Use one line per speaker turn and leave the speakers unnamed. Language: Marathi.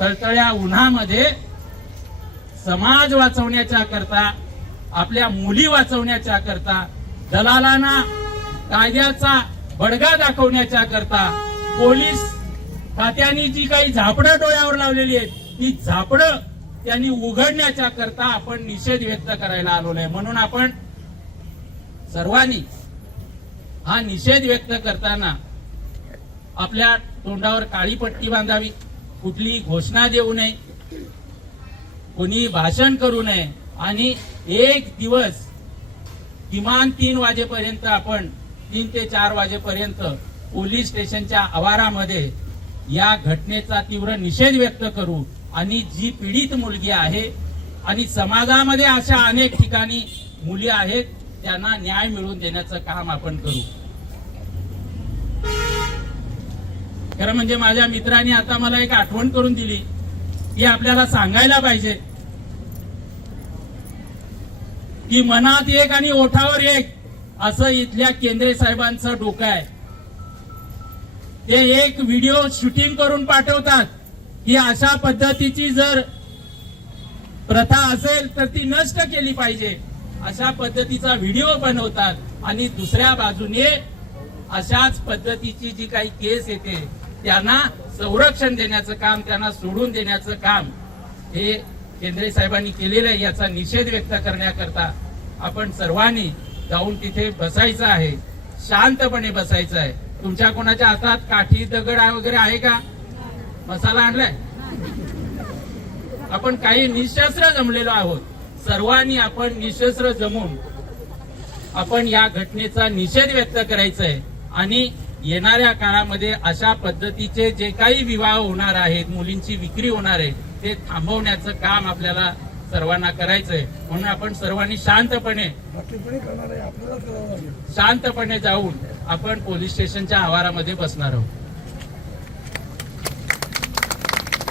तळतळ्या उन्हामध्ये समाज वाचवण्याच्या करता आपल्या मुली वाचवण्याच्या करता दलालांना कायद्याचा बडगा दाखवण्याच्या करता पोलीस खात्याने जी काही झापडं डोळ्यावर लावलेली आहेत ती झापडं त्यांनी उघडण्याच्या करता आपण निषेध व्यक्त करायला आलो नाही म्हणून आपण सर्वांनी हा निषेध व्यक्त करताना आपल्या तोंडावर काळी पट्टी बांधावी. कुठली घोषणा देऊ नये कोणी भाषण करू नये आणि एक दिवस किमान तीन वाजेपर्यंत आपण तीन ते चार वाजेपर्यंत पोलीस स्टेशनच्या आवारामध्ये या घटनेचा तीव्र निषेध व्यक्त करू. आणि जी पीडित मुलगी आहे आणि समाजामध्ये अशा अनेक ठिकाणी मुली आहेत त्यांना न्याय मिळवून देण्याचं काम आपण करू. खरं म्हणजे माझ्या मित्रांनी आता मला एक आठवण करून दिली की आपल्याला सांगायला पाहिजे. की मनात एक आणि ओठावर एक असं इथल्या केंद्रे साहेबांचं डोकं आहे. ते एक व्हिडिओ शूटिंग करून पाठवतात की अशा पद्धतीची जर प्रथा असेल तर ती नष्ट केली पाहिजे. अशा पद्धतीचा व्हिडिओ बनवतात आणि दुसऱ्या बाजूने अशाच पद्धतीची जी काही केस येते त्यांना संरक्षण देण्याचं काम त्यांना सोडून देण्याचं काम हे केंद्रे साहेबांनी केलेलं आहे याचा निषेध व्यक्त करण्याकरता आपण सर्वांनी जाऊन तिथे बसायचं आहे शांतपणे बसायचं आहे. तुमच्या कोणाच्या हातात काठी दगड आहे वगैरे आहे का? मसाला आणलाय? आपण काही निशस्त्र जमलेलो आहोत. सर्वांनी आपण निशस्त्र जमून आपण या घटनेचा निषेध व्यक्त करायचा आहे आणि येणाऱ्या काळामध्ये अशा पद्धतीचे जे काही विवाह होणार आहेत मुलींची विक्री होणार आहे ते थांबवण्याचं काम आपल्याला सर्वांना करायचंय. म्हणून आपण सर्वांनी शांतपणे शांतपणे जाऊन आपण पोलीस स्टेशनच्या आवारामध्ये बसणार आहोत.